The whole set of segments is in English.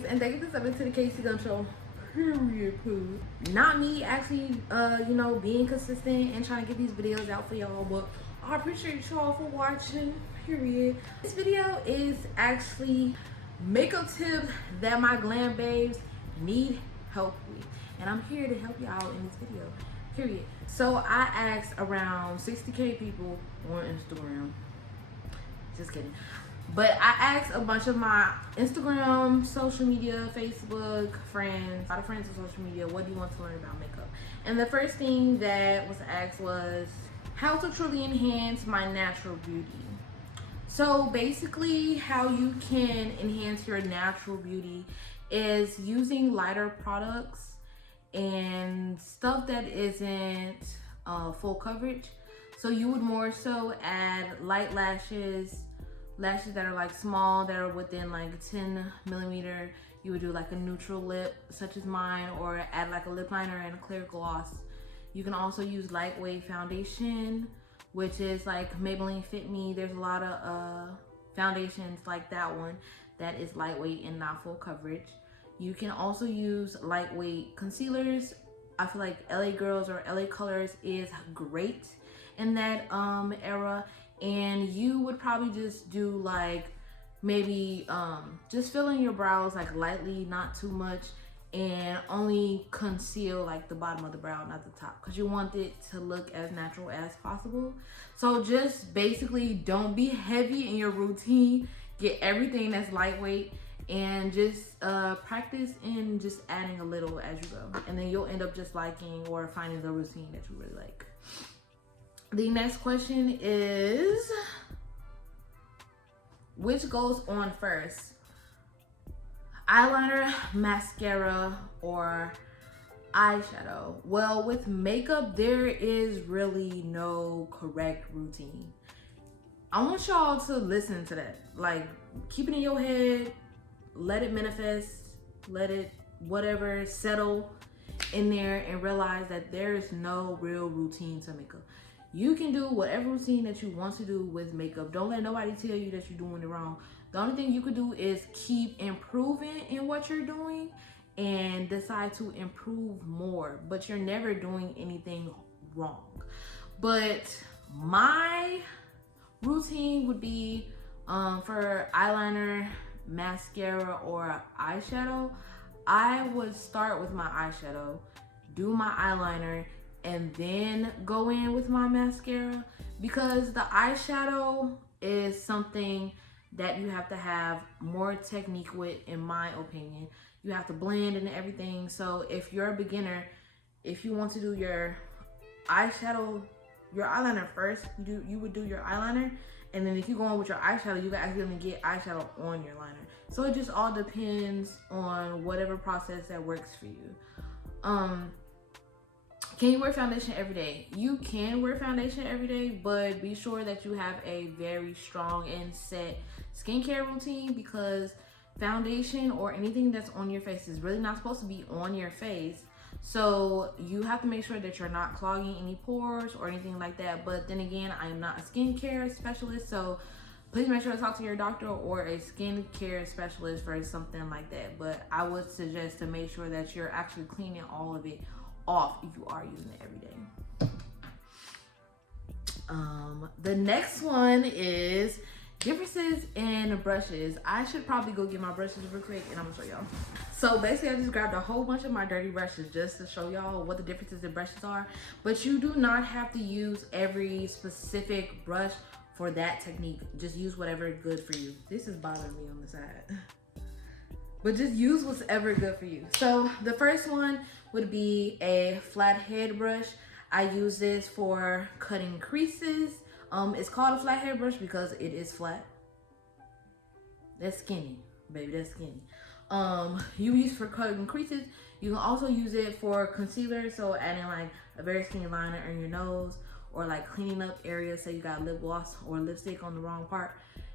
babes, and thank you for stepping to the Casey Gun Show. Period, poo. Not me actually, you know, being consistent and trying to get these videos out for y'all, but I appreciate y'all for watching. Period. This video is actually makeup tips that my glam babes need help with, and I'm here to help you out in this video. Period. So I asked around 60K people on Instagram. Just kidding. But I asked a bunch of my Instagram, social media, Facebook friends, a lot of friends on social media, what do you want to learn about makeup? And the first thing that was asked was how to truly enhance my natural beauty. So basically how you can enhance your natural beauty is using lighter products and stuff that isn't full coverage. So you would more so add light lashes that are like small, that are within like 10 millimeter. You would do like a neutral lip such as mine, or add like a lip liner and a clear gloss. You can also use lightweight foundation, which is like Maybelline Fit Me. There's a lot of foundations like that one that is lightweight and not full coverage. You can also use lightweight concealers. I feel like LA Girls or LA Colors is great in that era. And you would probably just do like maybe just fill in your brows like lightly, not too much, and only conceal like the bottom of the brow, not the top, because you want it to look as natural as possible. So just basically don't be heavy in your routine. Get everything that's lightweight and just practice in just adding a little as you go, and then you'll end up just liking or finding the routine that you really like. The next question is, which goes on first? Eyeliner, mascara, or eyeshadow? Well, with makeup, there is really no correct routine. I want y'all to listen to that. Like, keep it in your head, let it manifest, let it, whatever, settle in there, and realize that there is no real routine to makeup. You can do whatever routine that you want to do with makeup. Don't let nobody tell you that you're doing it wrong. The only thing you could do is keep improving in what you're doing and decide to improve more, but you're never doing anything wrong. But my routine would be for eyeliner, mascara, or eyeshadow. I would start with my eyeshadow, do my eyeliner, and then go in with my mascara, because the eyeshadow is something that you have to have more technique with, in my opinion. You have to blend and everything. So if you're a beginner, if you want to do your eyeshadow, your eyeliner first, you would do your eyeliner, and then if you go on with your eyeshadow, you can actually get eyeshadow on your liner. So it just all depends on whatever process that works for you. Can you wear foundation every day? You can wear foundation every day, but be sure that you have a very strong and set skincare routine, because foundation or anything that's on your face is really not supposed to be on your face. So you have to make sure that you're not clogging any pores or anything like that. But then again, I am not a skincare specialist, so please make sure to talk to your doctor or a skincare specialist for something like that. But I would suggest to make sure that you're actually cleaning all of it off if you are using it every day. The next one is differences in brushes. I should probably go get my brushes real quick and I'm gonna show y'all. So basically I just grabbed a whole bunch of my dirty brushes just to show y'all what the differences in brushes are. But you do not have to use every specific brush for that technique. Just use whatever is good for you. This is bothering me on the side. But just use whatever good for you. So the first one would be a flat head brush. I use this for cutting creases. It's called a flat head brush because it is flat. That's skinny, baby, that's skinny. You use for cutting creases. You can also use it for concealer, so adding like a very skinny liner on your nose, or like cleaning up areas. Say you got lip gloss or lipstick on the wrong part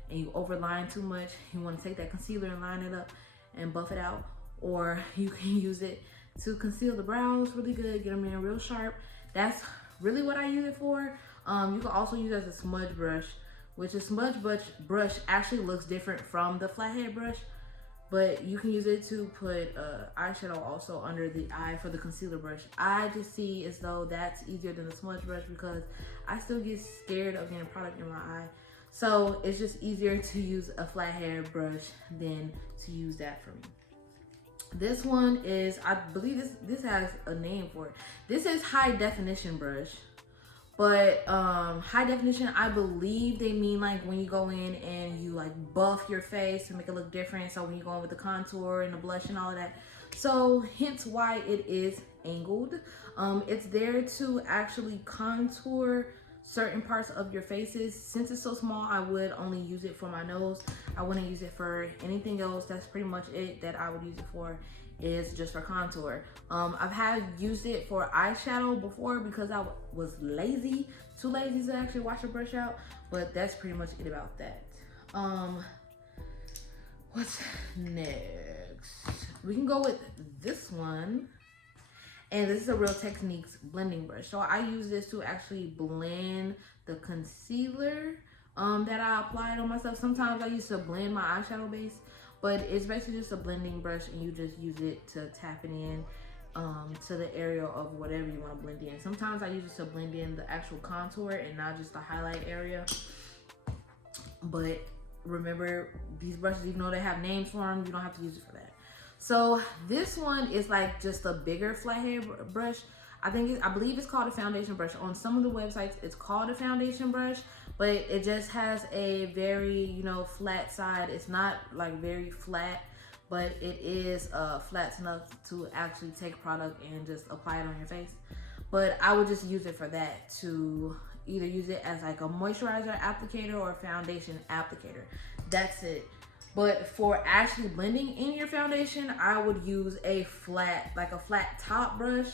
and you overline too much. You want to take that concealer and line it up and buff it out. Or you can use it to conceal the brows really good, get them in real sharp. That's really what I use it for. You can also use it as a smudge brush, which a smudge brush actually looks different from the flathead brush. but you can use it to put eyeshadow also under the eye for the concealer brush. I just see as though that's easier than the smudge brush because I still get scared of getting product in my eye. So it's just easier to use a flat hair brush than to use that for me. This one is, I believe this has a name for it. This is high definition brush. But high definition, I believe they mean like when you go in and you like buff your face to make it look different. So when you go in with the contour and the blush and all of that. So hence why it is angled. It's there to actually contour certain parts of your faces. Since it's so small, I would only use it for my nose. I wouldn't use it for anything else. That's pretty much it that I would use it for, is just for contour. I've used it for eyeshadow before because I was lazy, too lazy to actually wash a brush out, but that's pretty much it about that. What's next? We can go with this one. And this is a Real Techniques blending brush. So I use this to actually blend the concealer that I applied on myself. Sometimes I used to blend my eyeshadow base, but it's basically just a blending brush and you just use it to tap it in to the area of whatever you want to blend in. Sometimes I use it to blend in the actual contour and not just the highlight area. But remember, these brushes, even though they have names for them, you don't have to use it for that. So this one is like just a bigger flathead brush. I believe it's called a foundation brush. On some of the websites, it's called a foundation brush, but it just has a very, you know, flat side. It's not like very flat, but it is flat enough to actually take product and just apply it on your face. But I would just use it for that, to either use it as like a moisturizer applicator or a foundation applicator. That's it. But for actually blending in your foundation, I would use a flat, like a flat top brush.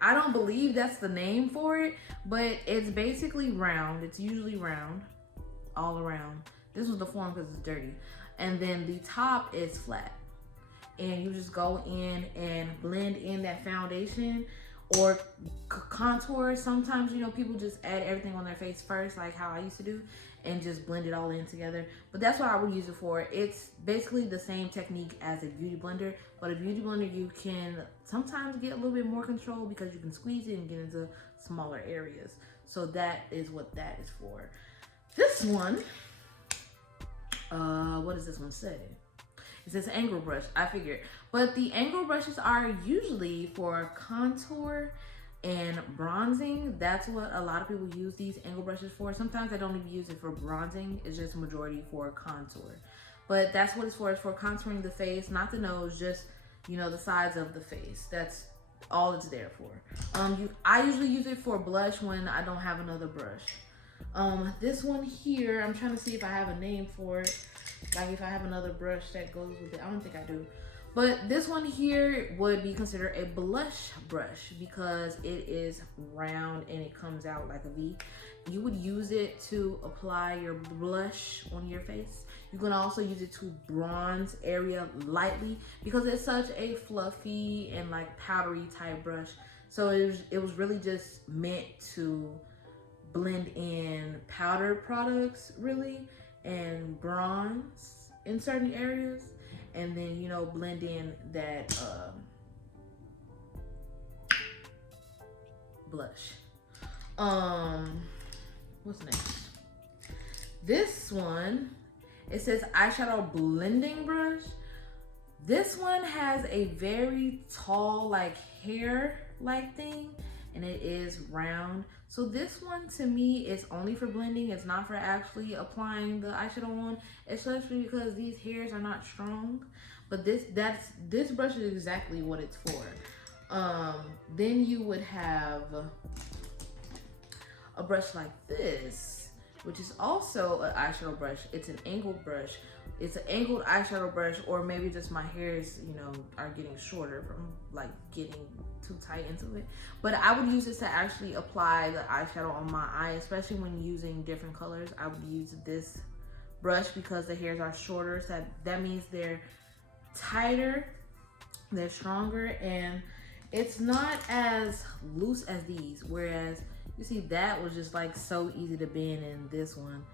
I don't believe that's the name for it, but it's basically round. It's usually round all around. This was the form because it's dirty. And then the top is flat. And you just go in and blend in that foundation or contour. Sometimes, you know, people just add everything on their face first, like how I used to do, and just blend it all in together. But that's what I would use it for. It's basically the same technique as a beauty blender, but a beauty blender, you can sometimes get a little bit more control because you can squeeze it and get into smaller areas. So that is what that is for. This one, what does this one say? It says angle brush, I figured. But the angle brushes are usually for contour and bronzing. That's what a lot of people use these angle brushes for. Sometimes I don't even use it for bronzing. It's just majority for contour. But that's what it's for. It's for contouring the face, not the nose, just, you know, the sides of the face. That's all it's there for. I usually use it for blush when I don't have another brush. This one here, I'm trying to see if I have a name for it. Like if I have another brush that goes with it. I don't think I do. But this one here would be considered a blush brush because it is round and it comes out like a V. You would use it to apply your blush on your face. You can also use it to bronze area lightly because it's such a fluffy and like powdery type brush. So it was really just meant to blend in powdered products really and bronze in certain areas. And then, you know, blend in that blush. What's next? This one, it says eyeshadow blending brush. This one has a very tall, like hair-like thing, and it is round. So this one to me is only for blending. It's not for actually applying the eyeshadow on, especially because these hairs are not strong. But this brush is exactly what it's for. Then you would have a brush like this, which is also an eyeshadow brush. It's an angled brush. It's an angled eyeshadow brush, or maybe just my hairs, you know, are getting shorter from like getting too tight into it. But I would use this to actually apply the eyeshadow on my eye, especially when using different colors. I would use this brush because the hairs are shorter, so that means they're tighter, they're stronger, and it's not as loose as these. Whereas you see that was just like so easy to bend in this one.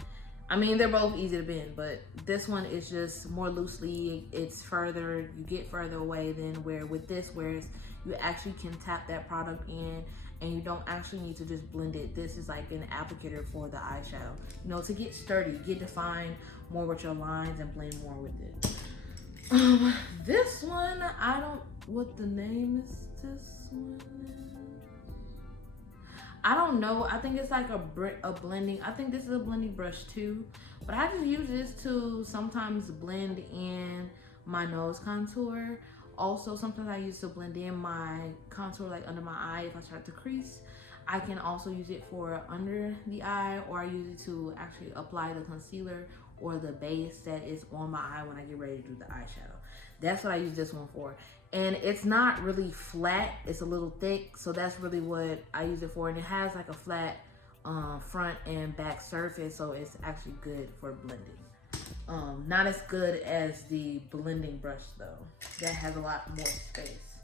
I mean, they're both easy to bend, but this one is just more loosely. It's further, you get further away than where with this, whereas you actually can tap that product in and you don't actually need to just blend it. This is like an applicator for the eyeshadow, you know, to get sturdy, get defined more with your lines and blend more with it. This one, I don't, what the name is this one? I don't know. I think it's like a blending. I think this is a blending brush too. But I just use this to sometimes blend in my nose contour. Also, sometimes I use to blend in my contour like under my eye if I start to crease. I can also use it for under the eye, or I use it to actually apply the concealer or the base that is on my eye when I get ready to do the eyeshadow. That's what I use this one for. And it's not really flat, it's a little thick, so that's really what I use it for. And it has like a flat front and back surface, so it's actually good for blending. Not as good as the blending brush though. That has a lot more space.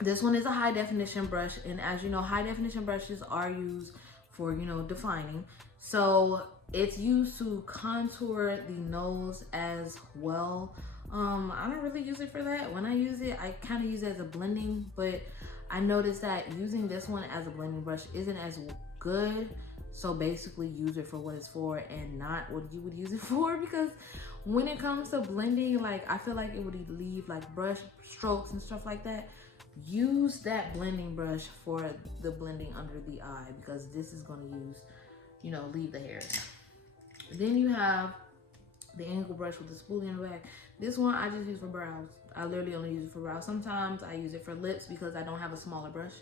This one is a high definition brush, and as you know, high definition brushes are used for, you know, defining. So it's used to contour the nose as well. I don't really use it for that. When I use it, I kind of use it as a blending, but I noticed that using this one as a blending brush isn't as good. So basically use it for what it's for and not what you would use it for, because when it comes to blending, like I feel like it would leave like brush strokes and stuff like that. Use that blending brush for the blending under the eye, because this is going to use, you know, leave the hairs. Then you have the angle brush with the spoolie in the back. This one I just use for brows. I literally only use it for brows. Sometimes I use it for lips because I don't have a smaller brush,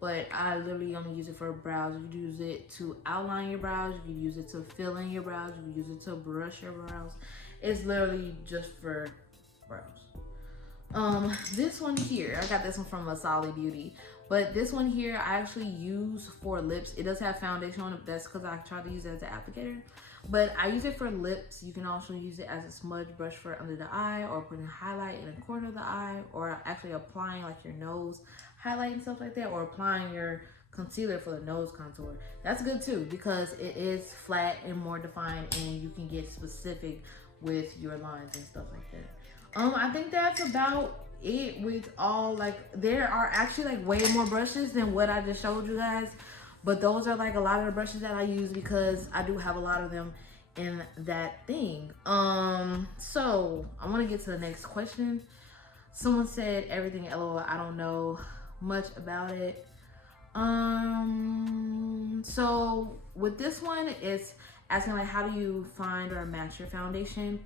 but I literally only use it for brows. You can use it to outline your brows. You can use it to fill in your brows. You can use it to brush your brows. It's literally just for brows. This one here, I got this one from Solid Beauty, but this one here I actually use for lips. It does have foundation on it. That's because I try to use it as an applicator, but I use it for lips. You can also use it as a smudge brush for under the eye, or putting highlight in the corner of the eye, or actually applying like your nose highlight and stuff like that, or applying your concealer for the nose contour. That's good too, because it is flat and more defined, and you can get specific with your lines and stuff like that. I think that's about it with all, like, there are actually like way more brushes than what I just showed you guys, but those are like a lot of the brushes that I use because I do have a lot of them in that thing. So I want to get to the next question. Someone said everything LOL, I don't know much about it. So with this one, it's asking like, how do you find or match your foundation?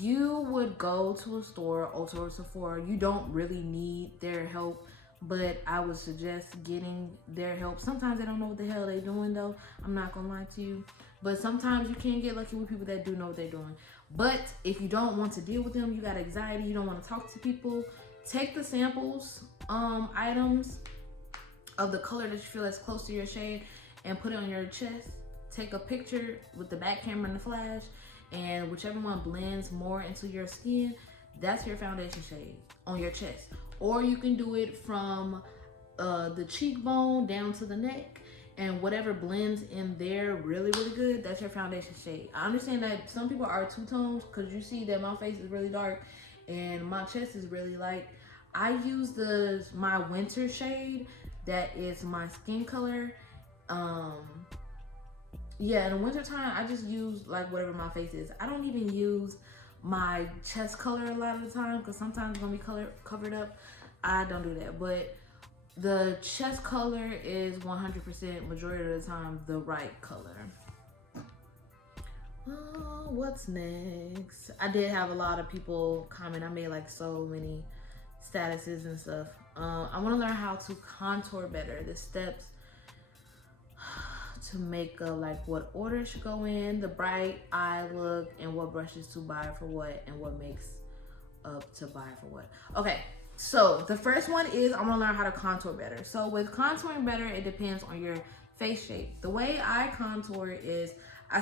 You would go to a store, Ulta or Sephora. You don't really need their help, but I would suggest getting their help. Sometimes they don't know what the hell they're doing though. I'm not gonna lie to you. But sometimes you can get lucky with people that do know what they're doing. But if you don't want to deal with them, you got anxiety, you don't want to talk to people, take the samples, items of the color that you feel is close to your shade and put it on your chest. Take a picture with the back camera and the flash, and whichever one blends more into your skin, that's your foundation shade on your chest. Or you can do it from the cheekbone down to the neck, and whatever blends in there really good, that's your foundation shade. I understand that some people are two-tones, because you see that my face is really dark and my chest is really light. I use my winter shade, that is my skin color. Yeah, in the winter time, I just use like whatever my face is. I don't even use my chest color a lot of the time, because sometimes it's gonna be covered up. I don't do that, but the chest color is 100% majority of the time the right color. What's next? I did have a lot of people comment. I made like so many statuses and stuff. I want to learn how to contour better. The steps to makeup, like what order should go in, the bright eye look, and what brushes to buy for what, and what makes up to buy for what. Okay, so the first one is I'm gonna learn how to contour better. So with contouring better, it depends on your face shape. The way I contour is,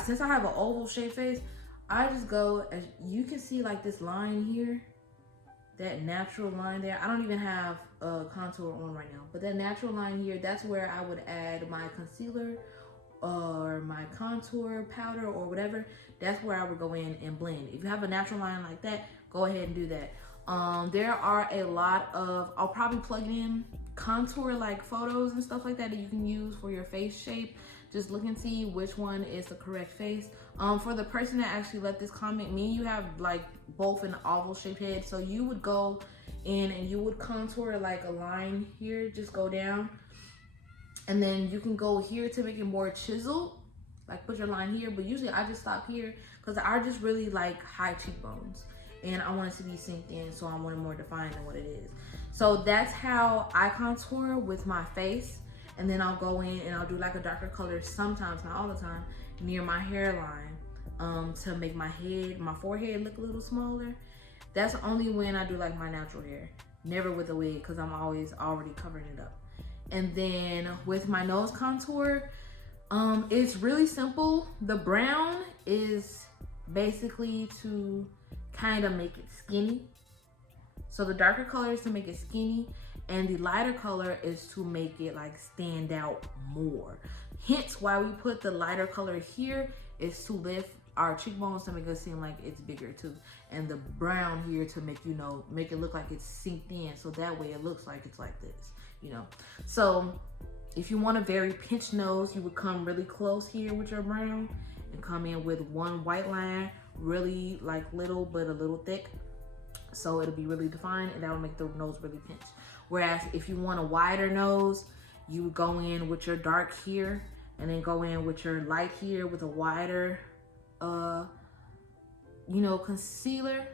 since I have an oval shaped face, I just go, as you can see, like this line here, that natural line there. I don't even have a contour on right now, but that natural line here, that's where I would add my concealer or my contour powder or whatever, that's where I would go in and blend. If you have a natural line like that, go ahead and do that. There are a lot of, I'll probably plug in contour like photos and stuff like that you can use for your face shape. Just look and see which one is the correct face. For the person that actually left this comment, me and you have like both an oval shaped head, so you would go in and you would contour like a line here, just go down, and then you can go here to make it more chiseled, like put your line here, but usually I just stop here because I just really like high cheekbones and I want it to be synced in, so I want it more defined than what it is. So that's how I contour with my face. And then I'll go in and I'll do like a darker color sometimes, not all the time, near my hairline to make my head, my forehead look a little smaller. That's only when I do like my natural hair, never with a wig because I'm always already covering it up. And then with my nose contour, it's really simple. The brown is basically to kind of make it skinny. So the darker color is to make it skinny, and the lighter color is to make it like stand out more. Hence why we put the lighter color here is to lift our cheekbones to make us seem like it's bigger too. And the brown here to make, you know, make it look like it's synced in, so that way it looks like it's like this, you know. So if you want a very pinched nose, you would come really close here with your brown and come in with one white line, really like little but a little thick. So it'll be really defined and that'll make the nose really pinched. Whereas if you want a wider nose, you would go in with your dark here and then go in with your light here with a wider, you know, concealer.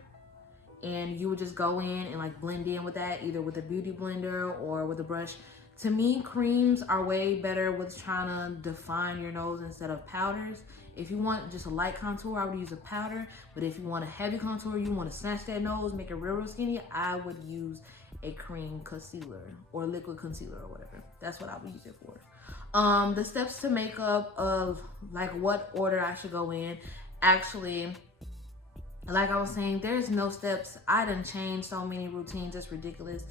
And you would just go in and like blend in with that, either with a beauty blender or with a brush. To me, creams are way better with trying to define your nose instead of powders. If you want just a light contour, I would use a powder. But if you want a heavy contour, you want to snatch that nose, make it real skinny, I would use a cream concealer or liquid concealer or whatever. That's what I would use it for. The steps to makeup of like what order I should go in. Actually, like I was saying, there's no steps. I done changed so many routines, it's ridiculous.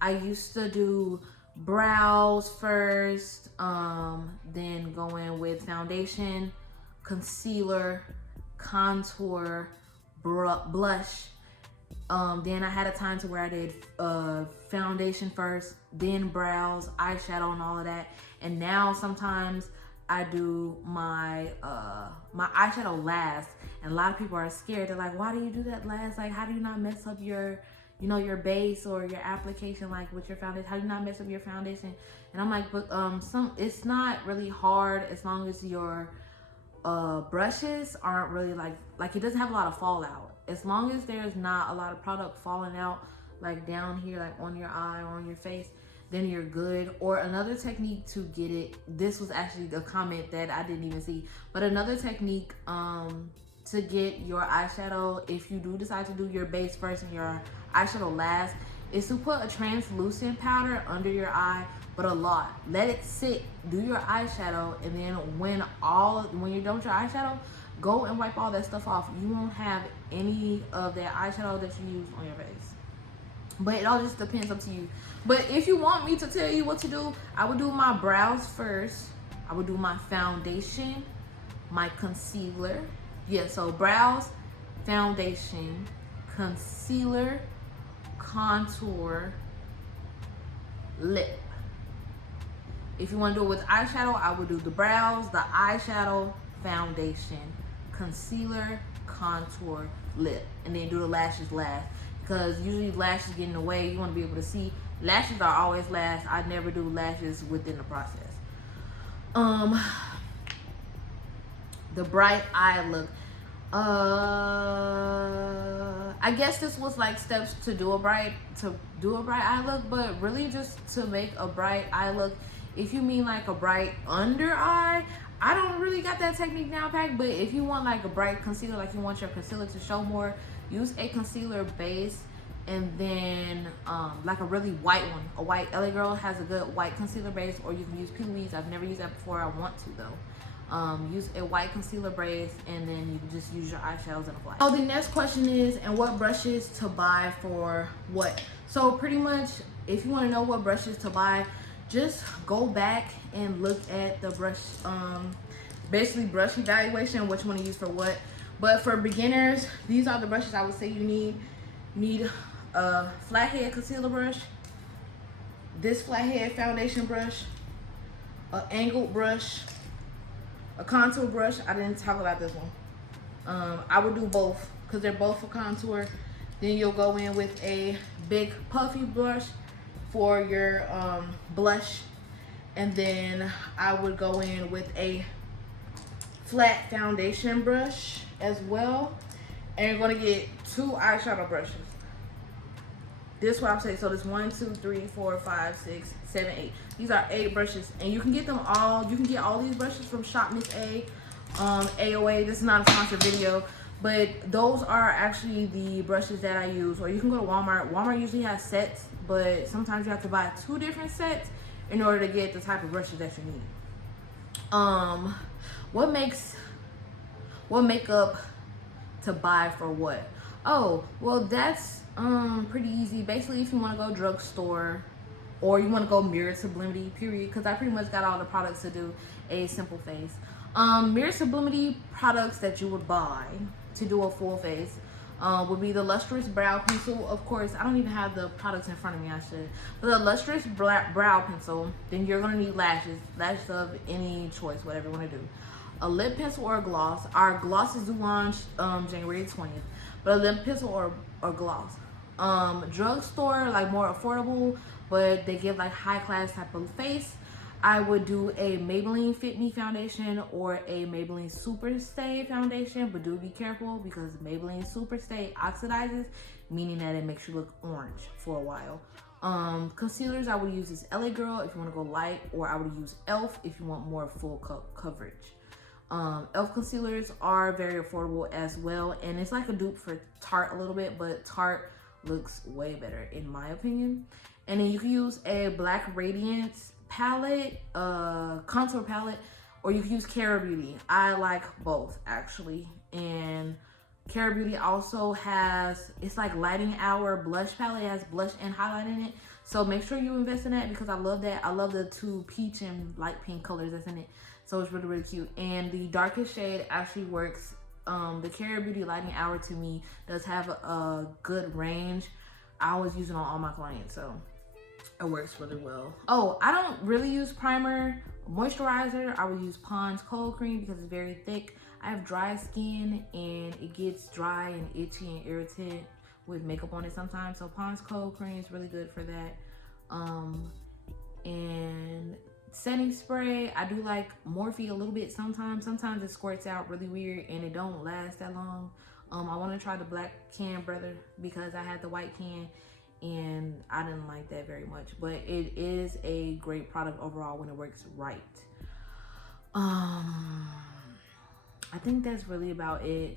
I used to do brows first, then go in with foundation, concealer, contour, blush. Then I had a time to where I did foundation first, then brows, eyeshadow and all of that. And now sometimes I do my my eyeshadow last. And a lot of people are scared. They're like, why do you do that last? Like, how do you not mess up your, you know, your base or your application, like with your foundation? How do you not mess up your foundation? And I'm like, but it's not really hard as long as your brushes aren't really like it doesn't have a lot of fallout. As long as there's not a lot of product falling out like down here, like on your eye or on your face, then you're good. Or another technique to get it, this was actually a comment that I didn't even see, but another technique to get your eyeshadow, if you do decide to do your base first and your eyeshadow last, is to put a translucent powder under your eye, but a lot. Let it sit, do your eyeshadow, and then when you're done with your eyeshadow, go and wipe all that stuff off. You won't have any of that eyeshadow that you use on your face. But it all just depends, up to you. But if you want me to tell you what to do, I would do my brows first. I would do my foundation, my concealer. Yeah, so brows, foundation, concealer, contour, lip. If you want to do it with eyeshadow, I would do the brows, the eyeshadow, foundation, concealer, contour, lip, and then do the lashes last, because usually lashes get in the way. You want to be able to see. Lashes are always last. I never do lashes within the process. The bright eye look. I guess this was like steps to do a bright eye look, but really just to make a bright eye look. If you mean like a bright under eye, I don't really got that technique down pat, but if you want like a bright concealer, like you want your concealer to show more, use a concealer base and then like a really white one. A white, LA Girl has a good white concealer base, or you can use P. Louise. I've never used that before. I want to though. Use a white concealer base, and then you can just use your eyeshadows and apply. So the next question is, and what brushes to buy for what? So pretty much, if you want to know what brushes to buy, just go back and look at the brush basically brush evaluation, what you want to use for what. But for beginners, these are the brushes I would say you need. You need a flathead concealer brush, this flathead foundation brush, an angled brush, a contour brush. I didn't talk about this one. I would do both because they're both for contour. Then you'll go in with a big puffy brush for your blush. And then I would go in with a flat foundation brush as well. And you're gonna get 2 eyeshadow brushes. This is what I'm saying. So there's 1, 2, 3, 4, 5, 6, 7, 8. These are 8 brushes, and you can get them all. You can get all these brushes from Shop Miss A, AOA. This is not a sponsored video, but those are actually the brushes that I use. Or you can go to Walmart. Walmart usually has sets, but sometimes you have to buy 2 different sets in order to get the type of brushes that you need. What makeup to buy for what? Oh, well, that's pretty easy. Basically, if you want to go drugstore or you want to go Mirror Sublimity, period, because I pretty much got all the products to do a simple face. Mirror Sublimity products that you would buy to do a full face would be the Lustrous Brow Pencil. Of course, I don't even have the products in front of me, I should. But the Lustrous Brow Pencil, then you're going to need lashes of any choice, whatever you want to do. A lip pencil or a gloss. Our glosses do launch January 20th. But a lip pencil or gloss. Drugstore, like more affordable, but they give like high class type of face. I would do a Maybelline Fit Me foundation or a Maybelline Super Stay foundation, but do be careful because Maybelline Super Stay oxidizes, meaning that it makes you look orange for a while. Concealers, I would use this LA Girl if you want to go light, or I would use ELF if you want more full coverage. ELF concealers are very affordable as well, and it's like a dupe for Tarte a little bit, but Tarte looks way better in my opinion. And then you can use a Black Radiance palette, contour palette, or you can use Cara Beauty. I like both actually, and Cara Beauty also has, it's like Lighting Hour blush palette. It has blush and highlight in it, so make sure you invest in that because I love that. I love the 2 peach and light pink colors that's in it. So it's really, really cute. And the darkest shade actually works. The Cara Beauty Lighting Hour to me does have a good range. I always use it on all my clients, so it works really well. Oh, I don't really use primer, moisturizer. I would use Pond's Cold Cream because it's very thick. I have dry skin and it gets dry and itchy and irritant with makeup on it sometimes. So Pond's Cold Cream is really good for that. And setting spray, I do like Morphe a little bit sometimes. Sometimes it squirts out really weird and it don't last that long. I want to try the black can brother because I had the white can and I didn't like that very much, but it is a great product overall when it works right. I think that's really about it.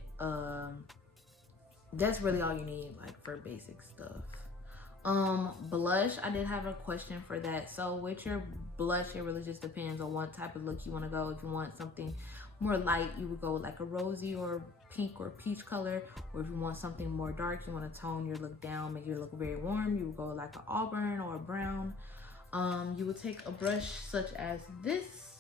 That's really all you need, like, for basic stuff. Blush, I did have a question for that. So with your blush, it really just depends on what type of look you want to go. If you want something more light, you would go with like a rosy or pink or peach color, or if you want something more dark, you want to tone your look down, make your look very warm, you would go with like an auburn or a brown. You would take a brush such as this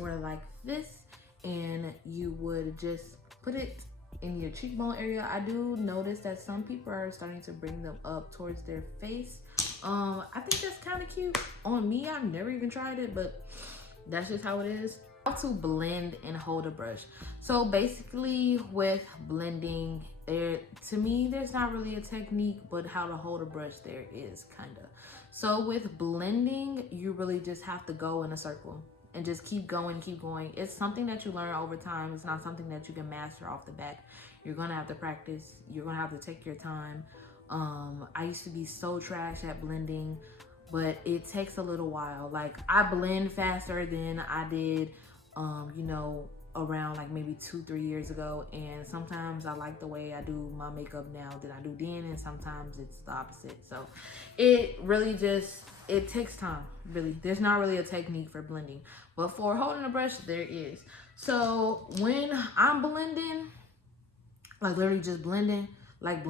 or like this, and you would just put it in your cheekbone area. I do notice that some people are starting to bring them up towards their face. I think that's kind of cute on me. I've never even tried it, but that's just how it is. How to blend and hold a brush. So basically with blending, to me there's not really a technique, but how to hold a brush there is kind of. So with blending, you really just have to go in a circle and just keep going. It's something that you learn over time. It's not something that you can master off the bat. You're gonna have to practice. You're gonna have to take your time. I used to be so trash at blending, but it takes a little while. Like, I blend faster than I did you know, around like maybe 2-3 years ago, and sometimes I like the way I do my makeup now than I do then, and sometimes it's the opposite. So it really just, it takes time, really. There's not really a technique for blending, but for holding a brush, there is. So when I'm blending, like literally just blending like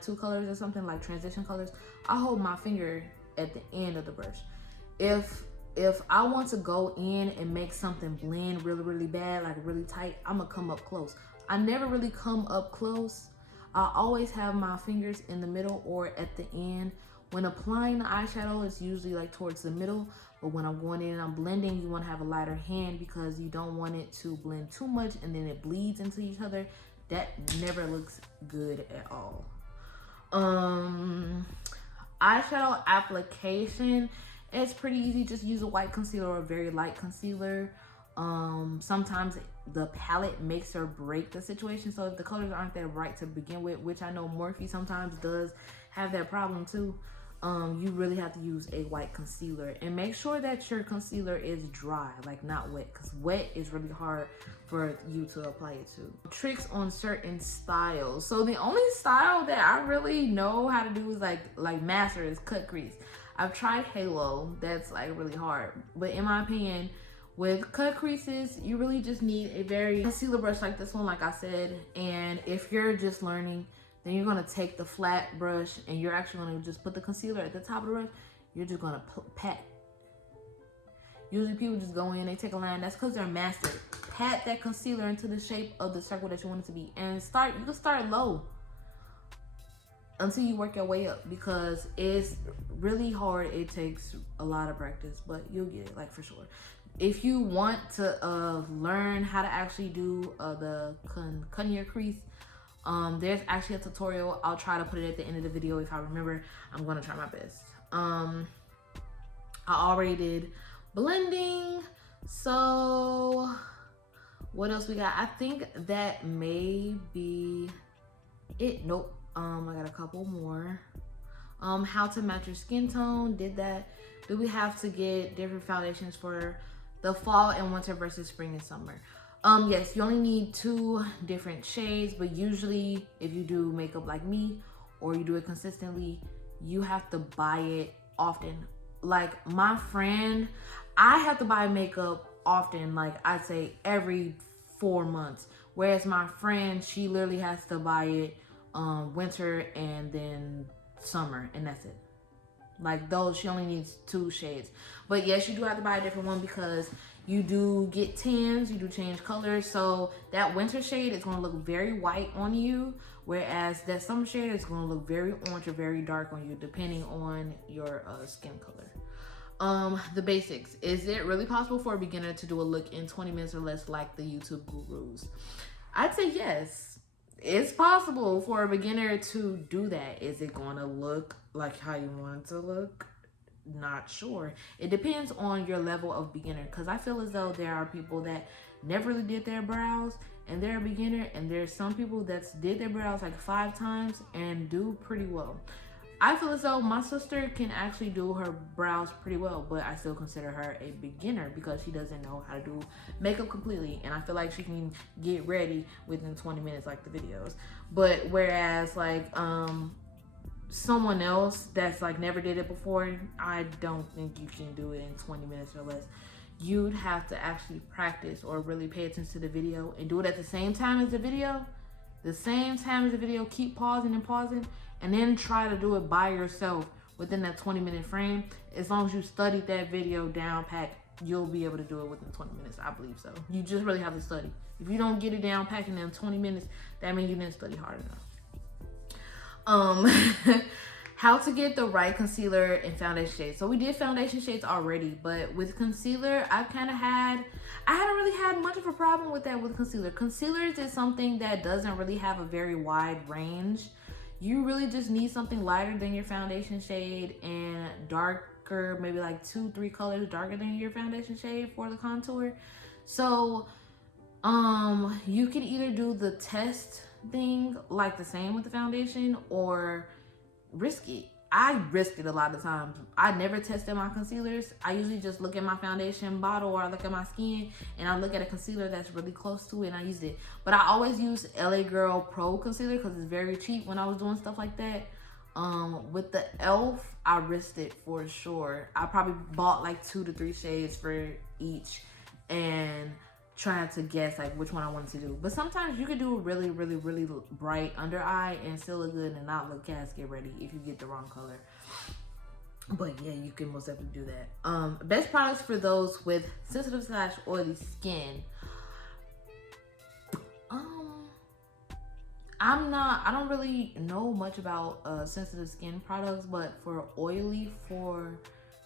2 colors or something, like transition colors, I hold my finger at the end of the brush. If if I want to go in and make something blend really bad, like really tight, I'm gonna come up close. I never really come up close. I always have my fingers in the middle or at the end. When applying the eyeshadow, it's usually like towards the middle, but when I'm going in and I'm blending, you want to have a lighter hand because you don't want it to blend too much and then it bleeds into each other. That never looks good at all. Eyeshadow application, it's pretty easy. Just use a white concealer or a very light concealer. Sometimes the palette makes or break the situation. So if the colors aren't that bright to begin with, which I know Morphe sometimes does have that problem too, you really have to use a white concealer, and make sure that your concealer is dry, like not wet, because wet is really hard for you to apply it to. Tricks on certain styles. So the only style that I really know how to do is like master is cut crease. I've tried Halo, that's like really hard, but in my opinion, with cut creases, you really just need a very concealer brush like this one, like I said. And if you're just learning, then you're gonna take the flat brush and you're actually gonna just put the concealer at the top of the brush. You're just gonna pat. Usually people just go in, they take a line. That's because they're mastered. Pat that concealer into the shape of the circle that you want it to be, and you can start low until you work your way up, because it's really hard. It takes a lot of practice, but you'll get it, like, for sure. If you want to learn how to actually do the cutting your crease, there's actually a tutorial. I'll try to put it at the end of the video if I remember. I'm gonna try my best. I already did blending, so what else we got? I think that may be it. Nope. I got a couple more. How to match your skin tone, did that. Do we have to get different foundations for the fall and winter versus spring and summer? Yes, you only need 2 different shades, but usually if you do makeup like me or you do it consistently, you have to buy it often. Like my friend, I have to buy makeup often, like I'd say every 4 months. Whereas my friend, she literally has to buy it winter and then summer, and that's it. Like those, she only needs 2 shades. But yes, you do have to buy a different one because you do get tans, you do change colors. So that winter shade is going to look very white on you, whereas that summer shade is going to look very orange or very dark on you, depending on your skin color. The basics. Is it really possible for a beginner to do a look in 20 minutes or less like the YouTube gurus? I'd say yes. It's possible for a beginner to do that. Is it going to look like how you want it to look? Not sure. It depends on your level of beginner, because I feel as though there are people that never really did their brows and they're a beginner, and there's some people that did their brows like 5 times and do pretty well. I feel as though my sister can actually do her brows pretty well, but I still consider her a beginner because she doesn't know how to do makeup completely, and I feel like she can get ready within 20 minutes like the videos. But whereas like someone else that's like never did it before, I don't think you can do it in 20 minutes or less. You'd have to actually practice or really pay attention to the video and do it at the same time as the video. Keep pausing and pausing, and then try to do it by yourself within that 20-minute frame. As long as you studied that video down pat, you'll be able to do it within 20 minutes. I believe so. You just really have to study. If you don't get it down pat in 20 minutes, that means you didn't study hard enough. How to get the right concealer and foundation shades. So we did foundation shades already, but with concealer, I hadn't really had much of a problem with that with concealer. Concealers is something that doesn't really have a very wide range. You really just need something lighter than your foundation shade and darker, maybe like 2-3 colors darker than your foundation shade for the contour. So you can either do the test thing like the same with the foundation or risk it. I risked it a lot of times. I never tested my concealers. I usually just look at my foundation bottle, or I look at my skin and I look at a concealer that's really close to it and I use it. But I always use LA Girl Pro concealer because it's very cheap when I was doing stuff like that. With the e.l.f., I risked it for sure. I probably bought like 2 to 3 shades for each and trying to guess like which one I wanted to do. But sometimes you could do a really bright under eye and still look good and not look casket ready if you get the wrong color. But yeah, you can most definitely do that. Best products for those with sensitive / oily skin. I don't really know much about sensitive skin products, but for oily, for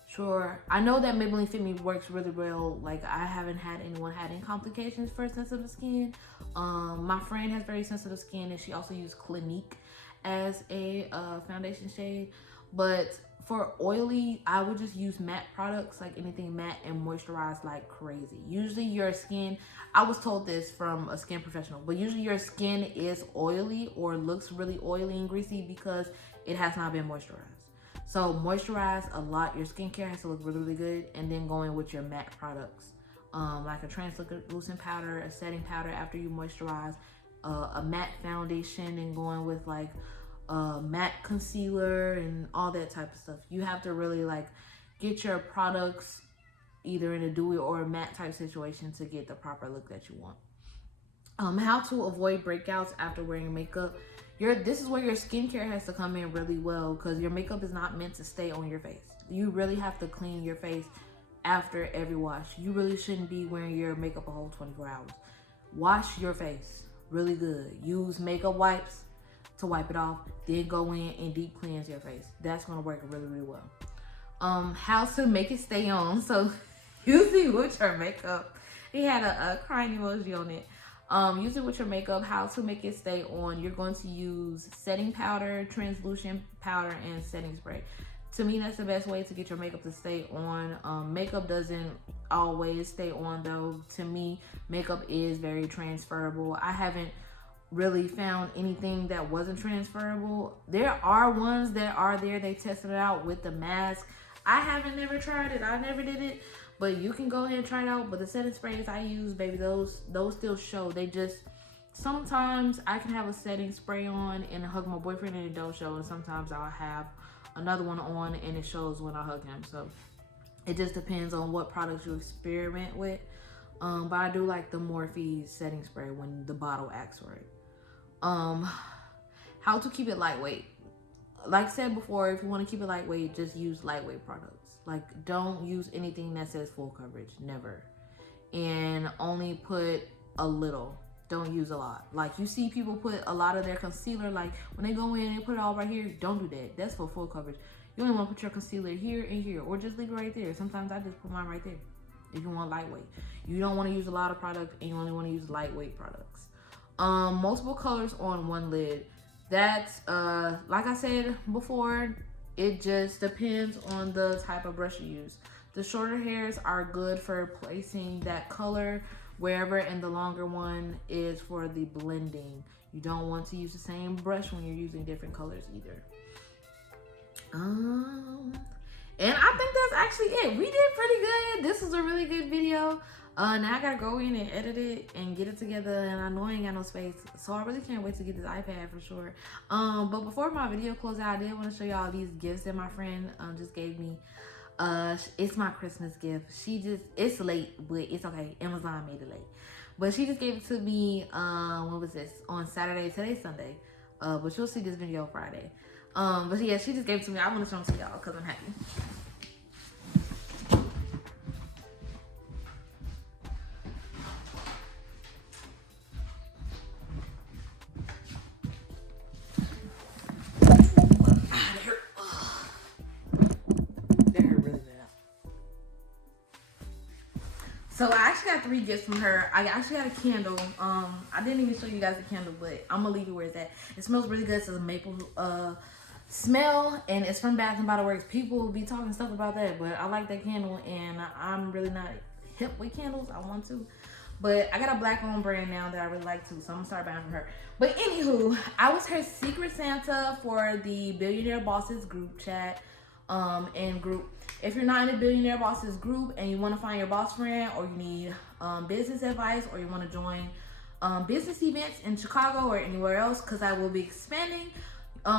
sure. I know that Maybelline Fit Me works really well. Like, I haven't had anyone had any complications for sensitive skin. My friend has very sensitive skin, and she also used Clinique as a foundation shade. But for oily, I would just use matte products, like anything matte, and moisturize like crazy. Usually your skin, I was told this from a skin professional, but usually your skin is oily or looks really oily and greasy because it has not been moisturized. So moisturize a lot. Your skincare has to look really, really good, and then go in with your matte products, like a translucent powder, a setting powder after you moisturize, a matte foundation, and going with like matte concealer and all that type of stuff. You have to really like get your products either in a dewy or a matte type situation to get the proper look that you want. How to avoid breakouts after wearing makeup. This is where your skincare has to come in really well, because your makeup is not meant to stay on your face. You really have to clean your face after every wash. You really shouldn't be wearing your makeup a whole 24 hours. Wash your face really good. Use makeup wipes to wipe it off, then go in and deep cleanse your face. That's gonna work really, really well. How to make it stay on. So usually with your makeup, he had a crying emoji on it. Use it with your makeup. How to make it stay on. You're going to use setting powder, translucent powder, and setting spray. To me, that's the best way to get your makeup to stay on. Makeup doesn't always stay on though. To me, makeup is very transferable. I haven't really found anything that wasn't transferable. There are ones that are there. They tested it out with the mask. I haven't never tried it. I never did it. But you can go ahead and try it out. But the setting sprays I use, baby, those still show. They just, sometimes I can have a setting spray on and hug my boyfriend and it don't show. And sometimes I'll have another one on and it shows when I hug him. So it just depends on what products you experiment with. But I do like the Morphe setting spray when the bottle acts right. How to keep it lightweight. Like I said before, if you want to keep it lightweight, just use lightweight products. Like, don't use anything that says full coverage, never. And only put a little. Don't use a lot. Like, you see people put a lot of their concealer, like when they go in and put it all right here, don't do that. That's for full coverage. You only want to put your concealer here and here, or just leave it right there. Sometimes I just put mine right there if you want lightweight. You don't want to use a lot of product, and you only want to use lightweight products. Multiple colors on one lid. That's like I said before, it just depends on the type of brush you use. The shorter hairs are good for placing that color wherever, and the longer one is for the blending. You don't want to use the same brush when you're using different colors either. And I think that's actually it. We did pretty good. This was a really good video. Now I gotta go in and edit it and get it together, and I know I ain't got no space, so I really can't wait to get this iPad for sure. But before my video closes out, I did want to show y'all these gifts that my friend just gave me. It's my Christmas gift. It's late, but it's okay. Amazon made it late. But she just gave it to me, when was this? On Saturday. Today's Sunday. But you'll see this video Friday. But yeah, she just gave it to me. I want to show them to y'all because I'm happy. So I actually got 3 gifts from her. I actually got a candle. I didn't even show you guys the candle, but I'm gonna leave it where it's at. It smells really good. It's a maple smell, and it's from Bath and Body Works. People will be talking stuff about that, but I like that candle, and I'm really not hip with candles. I want to, but I got a black owned brand now that I really like too, so I'm gonna start buying from her. But anywho, I was her secret Santa for the Billionaire Bosses group chat and group. If you're not in the Billionaire Bosses group and you want to find your boss friend, or you need business advice, or you want to join business events in Chicago or anywhere else, because I will be expanding,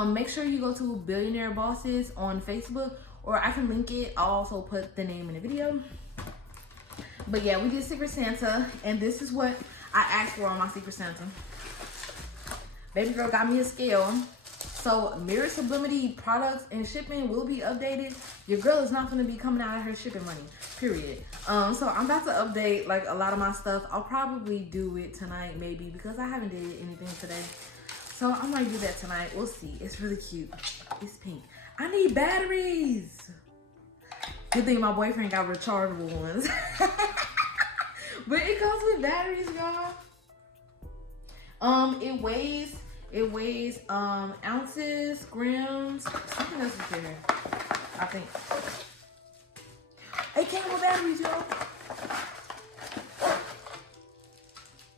make sure you go to Billionaire Bosses on Facebook, or I can link it. I'll also put the name in the video. But yeah, we did Secret Santa, and this is what I asked for on my Secret Santa. Baby girl got me a scale. So mirror sublimity products and shipping will be updated. Your girl is not going to be coming out of her shipping money, period. So I'm about to update like a lot of my stuff. I'll probably do it tonight maybe because I haven't did anything today. So I might do that tonight. We'll see. It's really cute. It's pink. I need batteries. Good thing my boyfriend got rechargeable ones. But it comes with batteries, y'all. It weighs ounces, grams, something else is here, I think. It came with batteries, y'all.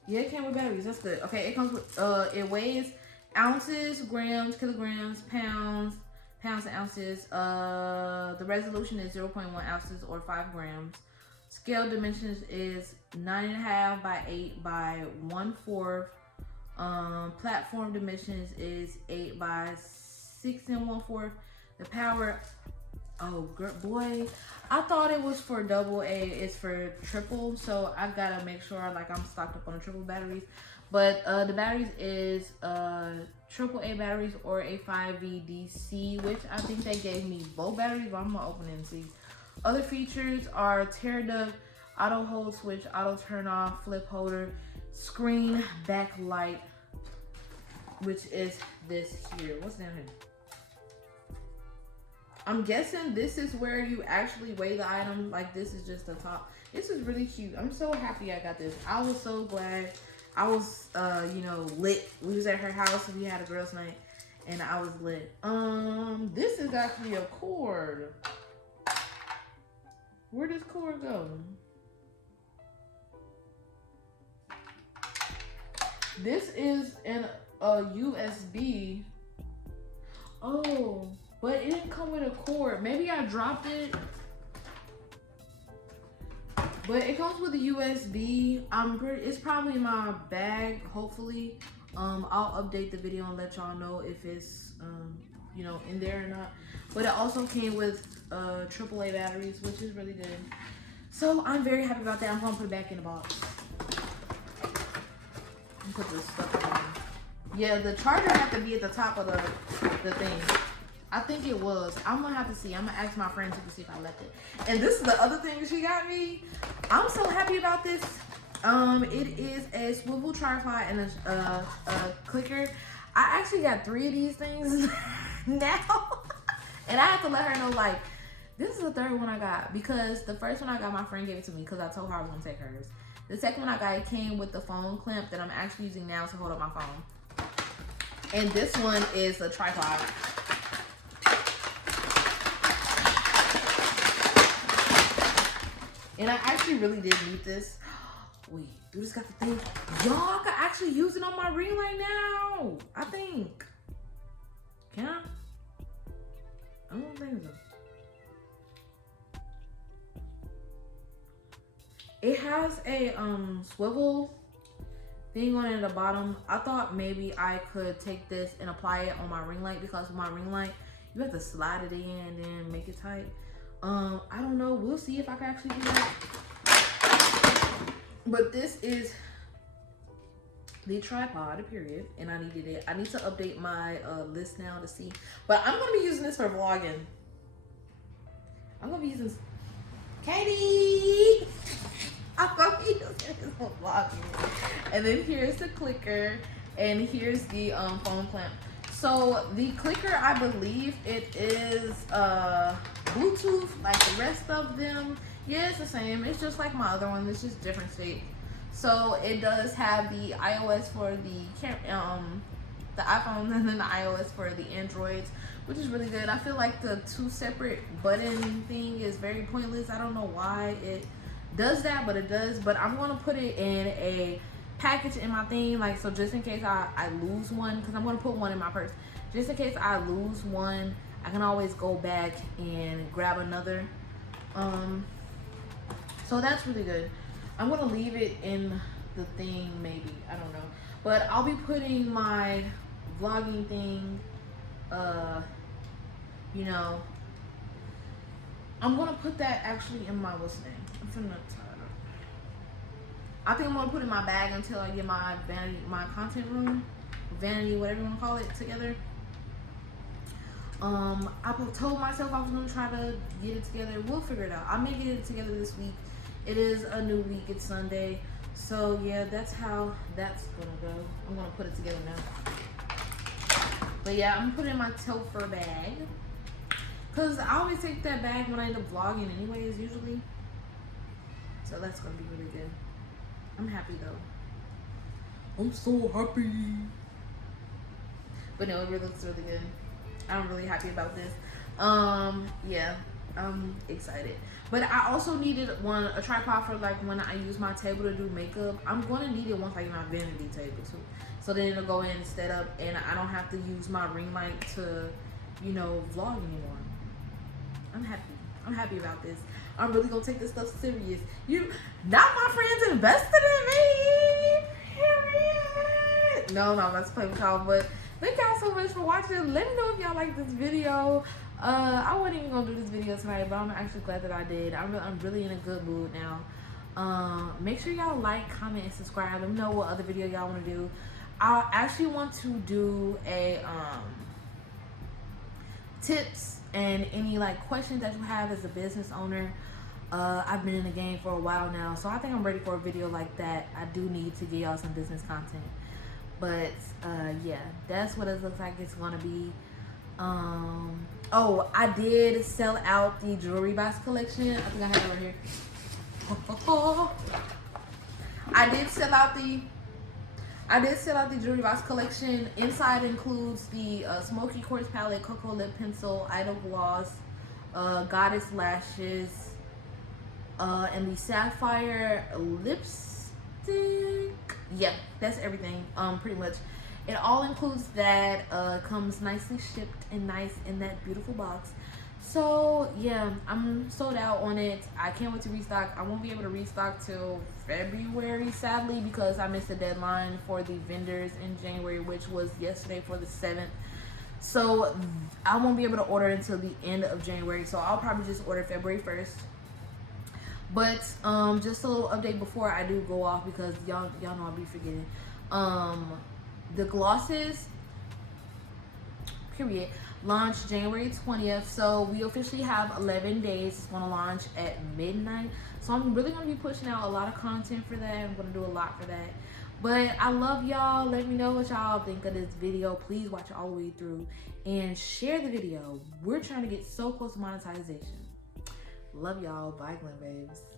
Yeah, it came with batteries. That's good. Okay, it comes with it weighs ounces, grams, kilograms, pounds and ounces. The resolution is 0.1 ounces or 5 grams. Scale dimensions is 9.5 by 8 by 1/4. Platform dimensions is 8 by 6 1/4. The power, oh boy, I thought it was for AA. It's for triple, so I gotta make sure like I'm stocked up on the triple batteries. But the batteries is AAA batteries or a 5V DC, which I think they gave me both batteries, but I'm gonna open it and see. Other features are tear duct, auto hold switch, auto turn off, flip holder, screen backlight, which is this here. What's down here? I'm guessing this is where you actually weigh the item. Like this is just the top. This is really cute. I'm so happy I got this. I was so glad. I was you know, lit. We was at her house and we had a girls' night and I was lit. This is actually a cord. Where does cord go? This is a USB. Oh, but it didn't come with a cord. Maybe I dropped it. But it comes with a USB. It's probably in my bag, hopefully. I'll update the video and let y'all know if it's you know, in there or not. But it also came with AAA batteries, which is really good. So I'm very happy about that. I'm gonna put it back in the box. And put this stuff on. Yeah, the charger had to be at the top of the thing. I think it was. I'm gonna have to see. I'm gonna ask my friend to see if I left it. And this is the other thing she got me. I'm so happy about this. It is a swivel tripod and a clicker. I actually got 3 of these things now. And I have to let her know, like, this is the 3rd one I got. Because the first one I got, my friend gave it to me because I told her I was gonna take hers. The second one I got, it came with the phone clamp that I'm actually using now to hold up my phone. And this one is a tripod. And I actually really did need this. Wait, dude, this got the thing. Y'all, I could actually use it on my ring light now. I think. Can I? I don't think so. It has a swivel thing on it at the bottom. I thought maybe I could take this and apply it on my ring light because with my ring light, you have to slide it in and then make it tight. I don't know. We'll see if I can actually do that. But this is the tripod, period. And I needed it. I need to update my list now to see. But I'm going to be using this for vlogging. I'm going to be using... Katie! I'm going to be using this for vlogging. And then here's the clicker. And here's the phone clamp. So the clicker, I believe it is Bluetooth like the rest of them. Yeah, it's the same. It's just like my other one. It's just different shape. So it does have the iOS for the iPhone and then the iOS for the Androids, which is really good. I feel like the 2 separate button thing is very pointless. I don't know why it does that, but it does. But I'm gonna put it in a package in my thing, like, so just in case I lose one, because I'm gonna put one in my purse. Just in case I lose one, I can always go back and grab another. So that's really good. I'm gonna leave it in the thing, maybe, I don't know. But I'll be putting my vlogging thing, you know, I'm gonna put that actually in my, what's name? I'm finna tie it up. I think I'm gonna put it in my bag until I get my vanity, my content room, vanity, whatever you wanna call it, together. I told myself I was gonna try to get it together. We'll figure it out. I may get it together this week. It is a new week. It's Sunday. So yeah, that's how that's gonna go. I'm gonna put it together now. But yeah, I'm gonna put it in my Telfar bag. Cause I always take that bag when I end up vlogging anyways, usually. So that's gonna be really good. I'm happy though. I'm so happy. But no, it really looks really good. I'm really happy about this. Yeah, I'm excited. But I also needed a tripod for like when I use my table to do makeup. I'm gonna need it once I get my vanity table too. So then it'll go in instead of, and I don't have to use my ring light to, you know, vlog anymore. I'm happy. I'm happy about this. I'm really gonna take this stuff serious. Not my friends invested in me. Period. No, let's play with y'all. But thank y'all so much for watching. Let me know if y'all like this video. I wasn't even gonna do this video tonight, but I'm actually glad that I did. I'm really in a good mood now. Make sure y'all like, comment, and subscribe. Let me know what other video y'all want to do. I actually want to do a tips and any like questions that you have as a business owner. I've been in the game for a while now, so I think I'm ready for a video like that. I do need to give y'all some business content. But yeah, that's what it looks like it's gonna be. Oh, I did sell out the jewelry box collection. I think I have it right here. I did sell out the jewelry box collection. Inside includes the Smoky Quartz palette, Cocoa Lip Pencil, Idol Gloss, Goddess Lashes, and the Sapphire Lipstick. Yeah, that's everything, pretty much. It all includes that. Comes nicely shipped and nice in that beautiful box. So yeah, I'm sold out on it. I can't wait to restock. I won't be able to restock till February, sadly, because I missed the deadline for the vendors in January, which was yesterday for the 7th. So I won't be able to order until the end of January. So I'll probably just order February 1st. But just a little update before I do go off, because y'all know I'll be forgetting. The glosses, period, launch January 20th. So we officially have 11 days. It's going to launch at midnight. So I'm really going to be pushing out a lot of content for that. I'm going to do a lot for that. But I love y'all. Let me know what y'all think of this video. Please watch it all the way through and share the video. We're trying to get so close to monetization. Love y'all. Bye, Glam Babes.